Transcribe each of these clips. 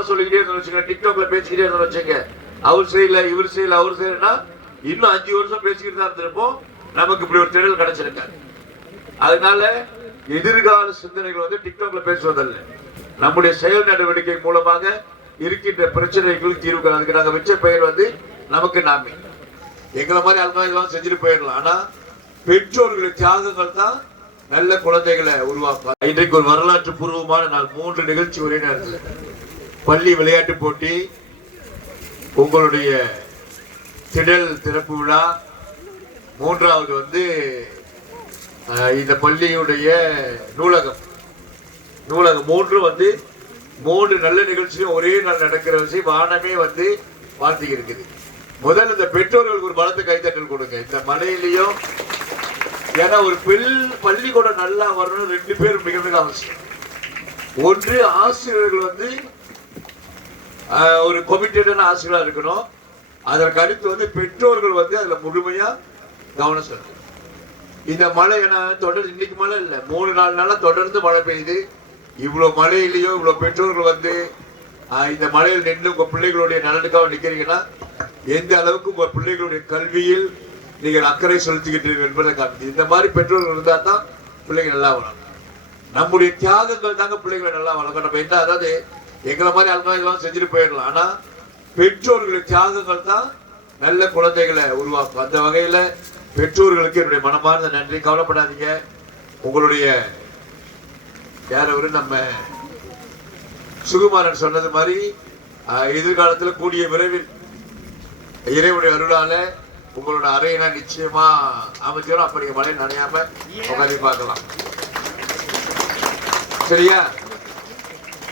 குறை சொல்லிக்கிட்டே இருந்தோம் வச்சுங்க டிக்டாக்ல பேசிக்கிட்டே இருந்தோம் வச்சுங்க அவர் செய்யல இவர் செய்யல அவர் செய்யலன்னா இன்னும் அஞ்சு வருஷம் பேசிக்கிட்டு தான் இருந்திருப்போம். நமக்கு இப்படி ஒரு திடல் கிடைச்சிருக்காரு அதனால எதிர்கால சிந்தனைகள் வந்து டிக்டாக்ல பேசுவதல்ல. நம்முடைய செயல் நடவடிக்கை மூலமாக இருக்கின்ற பிரச்சனைகளுக்கு தீர்வு அதுக்கு நாங்கள் வச்ச பெயர் வந்து நமக்கு நாமே. எங்களை மாதிரி ஆளுங்க இதெல்லாம் செஞ்சுட்டு போயிடலாம். ஆனா பெற்றோர்களுடைய தியாகங்கள் தான் நல்ல குழந்தைகளை உருவாக்கும். இன்றைக்கு ஒரு வரலாற்று பூர்வமான நாள். மூன்று நிகழ்ச்சி ஒரே நேரத்தில். பள்ளி விளையாட்டு போட்டி உங்களுடைய திடல் திறப்பு விழா மூன்றாவது வந்து இந்த பள்ளியுடைய நூலகம். நூலகம் மூன்று வந்து மூன்று நல்ல நிகழ்ச்சியும் ஒரே நாள் நடக்கிற விஷயம் வானமே வந்து வாழ்த்தி இருக்குது. முதல்ல இந்த பெற்றோர்களுக்கு ஒரு பலத்தை கைத்தட்டல் கொடுங்க. இந்த மலையிலையும் ஏன்னா ஒரு பெல் பள்ளிக்கூடம் நல்லா வரணும் ரெண்டு பேரும் மிக மிக அவசியம். ஒன்று ஆசிரியர்கள் வந்து ஒரு கொமிட்டடான ஆசிரியராக இருக்கணும். அதற்கு அடுத்து வந்து பெற்றோர்கள் வந்து அதில் முழுமையாக கவனம் செலுத்தணும். இந்த மழை என்ன தொடர்ந்து இன்னைக்கு மழை இல்லை. மூணு நாலு நாளாக தொடர்ந்து மழை பெய்யுது. இவ்வளோ மழையிலையும் இவ்வளோ பெற்றோர்கள் வந்து இந்த மழையில் நின்று உங்கள் பிள்ளைகளுடைய நலனுக்காக நிற்கிறீங்கன்னா எந்த அளவுக்கு உங்கள் பிள்ளைகளுடைய கல்வியில் நீங்கள் அக்கறை செலுத்திக்கிட்டீர்கள் என்பதை காட்டுது இந்த மாதிரி பெற்றோர்கள் இருந்தால் தான் பிள்ளைகள் நல்லா வளரும் நம்முடைய தியாகங்கள் தாங்க பிள்ளைகளை நல்லா வளர்க்கணும். நம்ம என்ன அதாவது எங்களை மாதிரி ஆளுங்க இதெல்லாம் செஞ்சுட்டு போயிடலாம். ஆனா பெற்றோர்களுடைய தியாகங்கள் தான் நல்ல குழந்தைகளை உருவாக்கும். அந்த வகையில பெற்றோர்களுக்கு என்னுடைய மனமார்ந்த நன்றி. கவலைப்படாதீங்க. உங்களுடைய யார் அவரு நம்ம சுகுமாரன் சொன்னது மாதிரி எதிர்காலத்துல கூடிய விரைவில் இறைவனுடைய அருளால உங்களோட அறையினா நிச்சயமா அமைச்சிடும் அப்ப நீங்க மழை நனையாம உட்காந்து பார்க்கலாம். சரியா?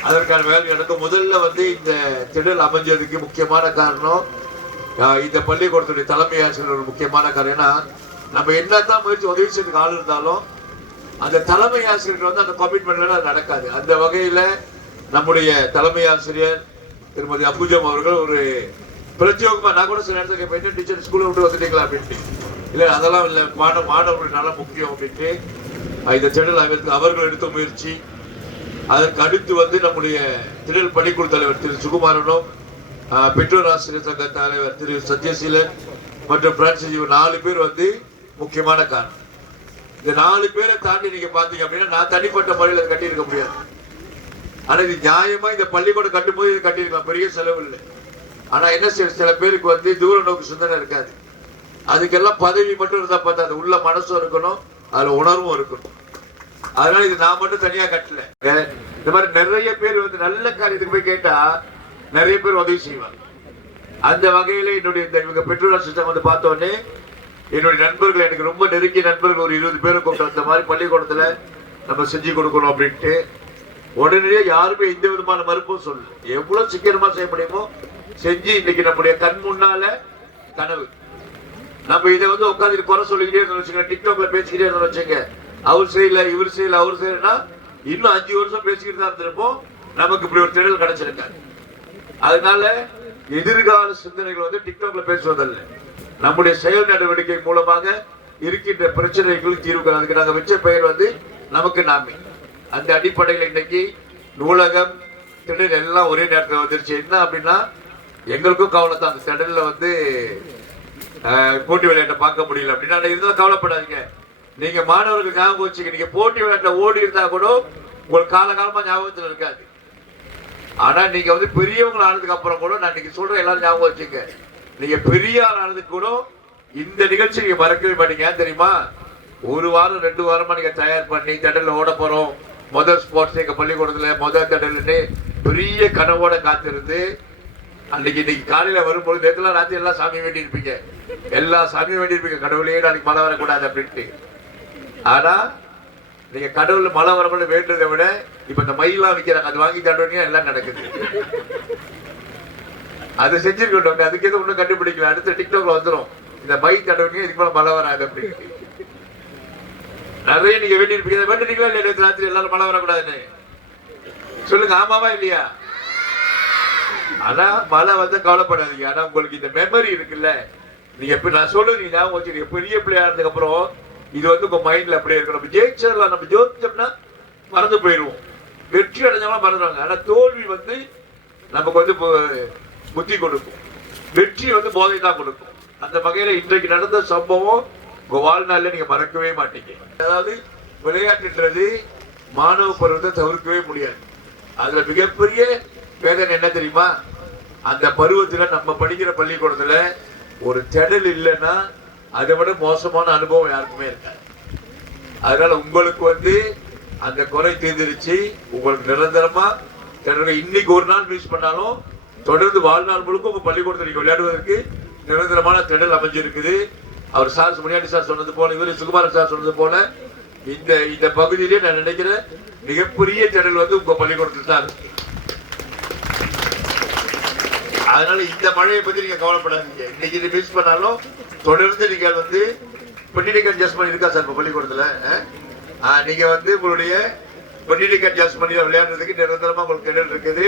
அதற்கான வேலை நடக்கும் முதல்ல வந்து இந்த திடல் அமைஞ்சதுக்கு முக்கியமான காரணம் இந்த பள்ளிக்கூடத்துடைய தலைமை ஆசிரியர் ஒரு முக்கியமான காரணம். ஏன்னா நம்ம என்னத்தான் முயற்சி உதவி செய்யறதுக்கு ஆள் இருந்தாலும் அந்த தலைமை ஆசிரியர் வந்து அந்த கமிட்மெண்ட்ல நடக்காது. அந்த வகையில் நம்முடைய தலைமை ஆசிரியர் திருமதி அபுஜம் அவர்கள் ஒரு பிரத்யோகமாக நான் கூட சில இடத்துக்கு போயிட்டு டீச்சர் ஸ்கூலில் விட்டு வந்துட்டீங்களா? அப்படின்ட்டு. இல்லை அதெல்லாம் இல்லை. மாணவ மாணவர்கள் நல்லா முக்கியம் அப்படின்ட்டு இந்த திடல் அமைத்து அவர்கள் எடுத்த முயற்சி அதற்கு அடுத்து வந்து நம்முடைய திடல் பணிக்குழு தலைவர் திரு சுகுமாரனும் பெற்றோர் ஆசிரியர் சங்க தலைவர் திரு சத்யசீலன் மற்றும் பிரான்சிஸ் இவர் நாலு பேர் வந்து முக்கியமான காரணம். இந்த நாலு பேரை தாண்டி நீங்க பாத்தீங்க அப்படின்னா நான் தனிப்பட்ட முறையில் கட்டியிருக்க முடியாது. ஆனா இது நியாயமா இந்த பள்ளிக்கூடம் கட்டும்போது இது கட்டியிருக்கலாம். பெரிய செலவு இல்லை. ஆனா என்ன செய்ய சில பேருக்கு வந்து தூர நோக்கு சிந்தனை இருக்காது. அதுக்கெல்லாம் பதவி மட்டும் இருந்தா பார்த்தாது உள்ள மனசும் இருக்கணும் அதுல உணர்வும் இருக்கணும். அதனால இது நான் மட்டும் தனியா கட்டல. இந்த மாதிரி நிறைய பேர் வந்து நல்ல காரியத்துக்கு போய் கேட்டா நிறைய பேர் உதவி செய்வாங்க. அந்த வகையில என்னுடைய இந்த இவங்க பெற்றோர் சிஸ்டம் வந்து பார்த்த உடனே என்னுடைய நண்பர்கள் எனக்கு ரொம்ப நெருங்கிய நண்பர்கள் ஒரு இருபது பேரை கூப்பிட்டு அந்த மாதிரி பள்ளிக்கூடத்துல நம்ம செஞ்சு கொடுக்கணும் அப்படின்ட்டு உடனடியே யாருமே எந்த விதமான மறுப்பும் சொல்லு எவ்வளவு சீக்கிரமா செய்ய முடியுமோ செஞ்சு இன்னைக்கு நம்முடைய கண் முன்னால கனவு. நம்ம இதை வந்து உட்காந்து குறை சொல்லிக்கிட்டே இருந்தோம் வச்சுக்கோங்க டிக்டாக்ல பேசிக்கிட்டே இருந்தோம் வச்சுக்கோங்க. அவர் செய்யல இவர் செய்யல அவர் செய்யலன்னா இன்னும் அஞ்சு வருஷம் பேசிக்கிட்டு தான் இருந்திருப்போம். நமக்கு இப்படி ஒரு திடல் கிடைச்சிருக்காரு அதனால எதிர்கால சிந்தனைகள் வந்து டிக்டாக்ல பேசுவதல்ல. நம்முடைய செயல் நடவடிக்கை மூலமாக இருக்கின்ற பிரச்சனைகளுக்கு தீர்வு அதுக்கு நாங்க வச்ச பெயர் வந்து நமக்கு நாமே. அந்த அடிப்படையில் இன்னைக்கு நூலகம் திடல் எல்லாம் ஒரே நேரத்தில் வந்துருச்சு. என்ன அப்படின்னா எங்களுக்கும் கவலை தான் அந்த திடலில் வந்து அஹ், போட்டி விளையாட்டை பார்க்க முடியல அப்படின்னா இருந்தாலும் கவலைப்படாதீங்க. நீங்க மாணவர்கள் ஞாபகம் வச்சுக்க நீங்க போட்டி விளையாட்டுல ஓடி இருந்தா கூட உங்களுக்கு காலகாலமா ஞாபகத்தில் இருக்காது. ஆனா நீங்க வந்து பெரியவங்க ஆனதுக்கு அப்புறம் கூட நான் இன்னைக்கு சொல்றேன் எல்லாரும் ஞாபகம் வச்சுங்க நீங்க பெரிய ஆள் ஆனதுக்கு கூட இந்த நிகழ்ச்சி நீங்க மறக்கவே மாட்டீங்க. ஏன் தெரியுமா? ஒரு வாரம் ரெண்டு வாரமா நீங்க தயார் பண்ணி தடல்ல ஓட போறோம். முதல் ஸ்போர்ட்ஸ் எங்க பள்ளிக்கூடத்துல முதல் தடல்னு பெரிய கனவோட காத்திருந்து அன்னைக்கு இன்னைக்கு காலையில வரும்போது நேற்றுலாம் ராத்திரி எல்லாம் சாமி வேண்டி இருப்பீங்க எல்லா சாமி வேண்டி இருப்பீங்க கடவுளே நாளைக்கு மழை வரக்கூடாது அப்படின்ட்டு. ஆனால் நீங்கள் கடவுள் மழை வரக்கூடாது வேண்டுறதை விட இப்போ இந்த மயிலாம் விற்கிறாங்க அது வாங்கி தண்டோனே எல்லாம் நடக்குது. அது செஞ்சுருக்கோம் அதுக்கு எதுவும் ஒன்றும் கண்டுபிடிக்கல. அடுத்த டிக்டாக்ல வந்துடும் இந்த மை தடவைங்க இதுக்கு மேலே மழை வராது அப்படின்னு. நிறைய நீங்கள் வேண்டியிருப்பீங்க. அதை வேண்டிருக்கீங்களா இல்லை நேத்து ராத்திரி? எல்லாரும் மழை வரக்கூடாதுன்னு. சொல்லுங்க ஆமாவா இல்லையா? ஆனா மழை வந்து கவலைப்படாதீங்க. ஆனா உங்களுக்கு இந்த மெமரி இருக்குல்ல. நீங்க எப்படி நான் சொல்லுறீங்க ஞாபகம் வச்சுக்கீங்க. பெரிய பிள்ளையா அப்புறம் இது வந்து உங்க மைண்ட்ல அப்படியே இருக்கும். நம்ம ஜெயிச்சிடலாம். நம்ம ஜோதிச்சோம்னா மறந்து போயிடுவோம். வெற்றி அடைஞ்சவங்களாம் மறந்துடுவாங்க. ஆனா தோல்வி வந்து நமக்கு வந்து புத்தி கொடுக்கும். வெற்றி வந்து போதை தான் கொடுக்கும். அந்த வகையில இன்றைக்கு நடந்த சம்பவம் உங்க வாழ்நாளில் நீங்க மறக்கவே மாட்டீங்க. அதாவது விளையாட்டுன்றது மாணவ பருவத்தை தவிர்க்கவே முடியாது. அதுல மிகப்பெரிய வேதனை என்ன தெரியுமா? அந்த பருவத்துல நம்ம படிக்கிற பள்ளிக்கூடத்துல ஒரு திடல் இல்லைன்னா அதை விட மோசமான அனுபவம் யாருக்குமே இருக்காது. அதனால உங்களுக்கு வந்து அந்த குறை தீர்ந்துருச்சு. உங்களுக்கு நிரந்தரமா திடல் இன்னைக்கு ஒரு நாள் மிஸ் பண்ணாலும் தொடர்ந்து வாழ்நாள் முழுக்க உங்க பள்ளிக்கூடத்தில் நீங்க விளையாடுவதற்கு நிரந்தரமான திடல் அமைஞ்சிருக்குது. அவர் சார் முனியாண்டி சார் சொன்னது போல இவர் சுகுமாரன் சார் சொன்னது போல இந்த இந்த பகுதியிலே நான் நினைக்கிறேன் மிகப்பெரிய திடல் வந்து உங்க பள்ளிக்கூடத்தில் தான் இருக்கு. அதனால இந்த மழையை பத்தி நீங்க கவலைப்படாதீங்க. இன்னைக்கு மிஸ் பண்ணாலும் தொடர்ந்து நீங்க வந்து பெண்டிடிக் அட்ஜஸ்ட்மெண்ட் இருக்கா சார் இப்ப பள்ளிக்கூடத்துல? நீங்க வந்து உங்களுடைய பெண்டிடிக் அட்ஜஸ்ட்மெண்ட் விளையாடுறதுக்கு நிரந்தரமா உங்களுக்கு திடல் இருக்குது.